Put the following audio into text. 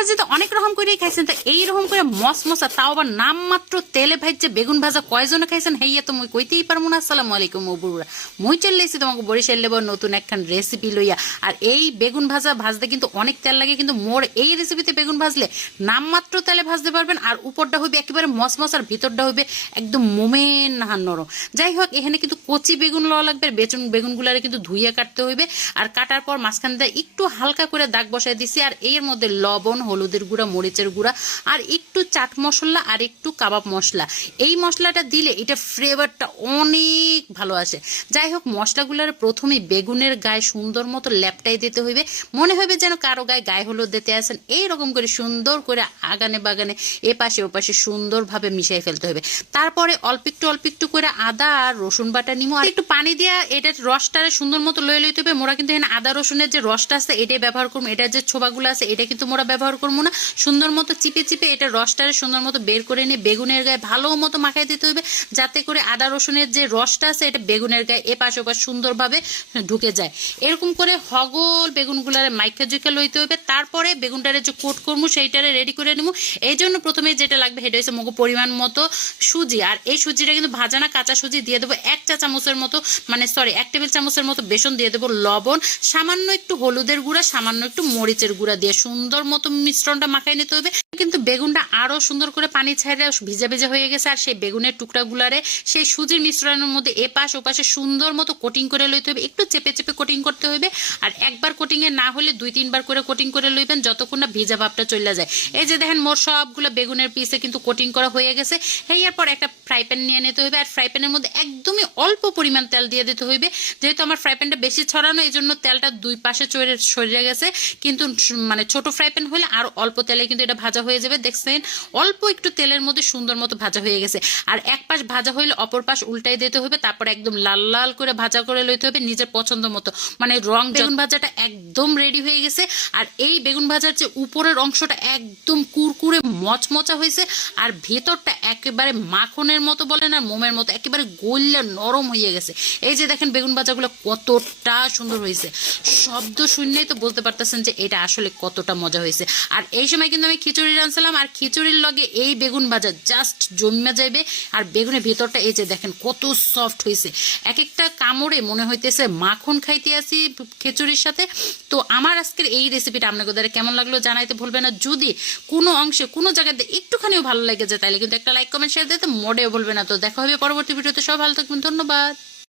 ভাজি তো অনেক রকম করেই খাইছেন, তো এইরকম করে মসমসা তাও আবার নামমাত্র তেলে ভাজছে বেগুন ভাজা কয়জনে খাইছেন হেইয়া তো মুই কইতেই পারবো না। আসসালামু আলাইকুম বন্ধুরা, মুই চলে এসেছি তোমাকে বরিশাল লেবার নতুন একখান রেসিপি লইয়া। আর এই বেগুন ভাজা ভাজতে কিন্তু অনেক তেল লাগে, কিন্তু মোর এই রেসিপিতে বেগুন ভাজলে নামমাত্র তেলে ভাজতে পারবেন। আর উপরটা হইবে একেবারে মসমস আর ভিতরটা হইবে একদম মোমেন নাহান নরম। যাই হোক, এখানে কিন্তু কচি বেগুন লওয়া লাগবে। বেগুনগুলারে কিন্তু ধুইয়া কাটতে হইবে। আর কাটার পর মাঝখান দিয়ে একটু হালকা করে দাগ বসাই দিছি। আর এর মধ্যে লবণ, হলুদের গুঁড়া, মরিচের গুঁড়া আর একটু চাট মশলা আর একটু কাবাব মশলা। এই মশলাটা দিলে এটা ফ্লেভারটা অনেক ভালো আসে। যাই হোক, মশলাগুলোর প্রথমে বেগুনের গায়ে সুন্দর মতো লেপটাই দিতে হইবে। মনে হবে যেন কারো গায়ে হলুদ দিতে আসেন। এইরকম করে সুন্দর করে আগানে বাগানে এপাশে ওপাশে সুন্দরভাবে মিশিয়ে ফেলতে হবে। তারপরে অল্প একটু করে আদা আর রসুন বাটা নিমো, আর একটু পানি দিয়া এটার রসটারে সুন্দর মতো লয়ে লইতে হবে। মোরা কিন্তু এখানে আদা রসুনের যে রসটা আছে এটাই ব্যবহার করবো, এটার যে ছোবাগুলো আছে এটা কিন্তু মোরা ব্যবহার করবো না। সুন্দর মতো চিপে এটা রসটারে সুন্দর মতো বের করে নিয়ে বেগুনের গায়ে ভালো মতো মাখাই দিতে হবে, যাতে করে আদা রসুনের যে রসটা আছে এটা বেগুনের গায়ে এপাশ ওপাশ সুন্দরভাবে ঢুকে যায়। এরকম করে হগল বেগুনগুলারে মাইকা জুইকা লইতে হবে। তারপরে বেগুনটারে যে কোট করবো সেইটারে রেডি করে নেবো। এই জন্য প্রথমে যেটা লাগবে সেটা হচ্ছে মগো পরিমাণ মতো সুজি। আর এই সুজিটা কিন্তু ভাজা না, কাঁচা সুজি দিয়ে দেবো। 1 টেবিল চামচের মতো বেসন দিয়ে দেবো, লবণ, সামান্য একটু হলুদের গুঁড়া, সামান্য একটু মরিচের গুঁড়া দিয়ে সুন্দর মতো মিশ্রণটা মাখাই নিতে হবে। কিন্তু বেগুনটা আরো সুন্দর করে পানি ছাড়া ভিজা ভিজা হয়ে গেছে। আর সেই বেগুনের টুকরাগুলারে সেই সুজির মিশ্রণের মধ্যে এপাশ ওপাশে সুন্দর মতো কোটিং করে লইতে হবে। একটু চেপে কোটিং করতে হবে। আর একবার কোটিং এ না হলে 2-3 বার করে কোটিং করে লইবেন, যতক্ষণ না ভিজা ভাবটা চলে যায়। এই যে দেখেন, মোর সবগুলো বেগুনের পিসে কিন্তু কোটিং করা হয়ে গেছে। এরপর একটা ফ্রাই প্যান নিয়ে নিতে হবে। আর ফ্রাই প্যানের মধ্যে একদমই অল্প পরিমাণ তেল দিয়ে দিতে হইবে। যেহেতু আমার ফ্রাই প্যানটা বেশি ছড়ানো, এই জন্য তেলটা দুই পাশে সরে গেছে। কিন্তু মানে ছোট ফ্রাই প্যান হলে আর অল্প তেলে কিন্তু এটা ভাজা হয়ে যাবে। দেখছেন, অল্প একটু তেলের মধ্যে সুন্দর মতো ভাজা হয়ে গেছে। আর এক পাশ ভাজা হইলে অপর পাশ উল্টাই দিতে হবে। তারপর একদম লাল লাল করে ভাজা করে লইতে হবে নিজের পছন্দ মতো। মানে রং বেগুন ভাজাটা একদম রেডি হয়ে গেছে। আর এই বেগুন ভাজার যে উপরের অংশটা একদম কুরকুরে মচমচা হয়েছে, আর ভেতরটা একেবারে মাখনের মতো বলেন আর মোমের মতো একেবারে গলিয়া নরম হয়ে গেছে। এই যে দেখেন বেগুন ভাজাগুলো কতটা সুন্দর হয়েছে। শব্দ শুনলেই তো বলতে পারতেছেন যে এটা আসলে কতটা মজা হয়েছে। আর এই সময় কিন্তু আমি খিচুড়ি রাঁধছিলাম, আর খিচুড়ির লগে এই বেগুন ভাজা জাস্ট জমে যাবে। আর বেগুনের ভেতরটা এই যে দেখেন কত সফট হয়েছে, এক একটা কামড়ে মনে হইতেছে মাখন খাইতে আসি খিচুড়ির সাথে। তো আমার আজকের এই রেসিপিটা আপনাদের দ্বারা কেমন লাগলো জানাইতে ভুলবেন না। যদি কোনো অংশে কোনো জায়গাতে একটুখানিও ভালো লেগে যায় তাহলে কিন্তু একটা লাইক কমেন্ট শেয়ার দিতে মোটেও ভুলবে না। তো দেখা হবে পরবর্তী ভিডিওতে। সব ভালো থাকবেন, ধন্যবাদ।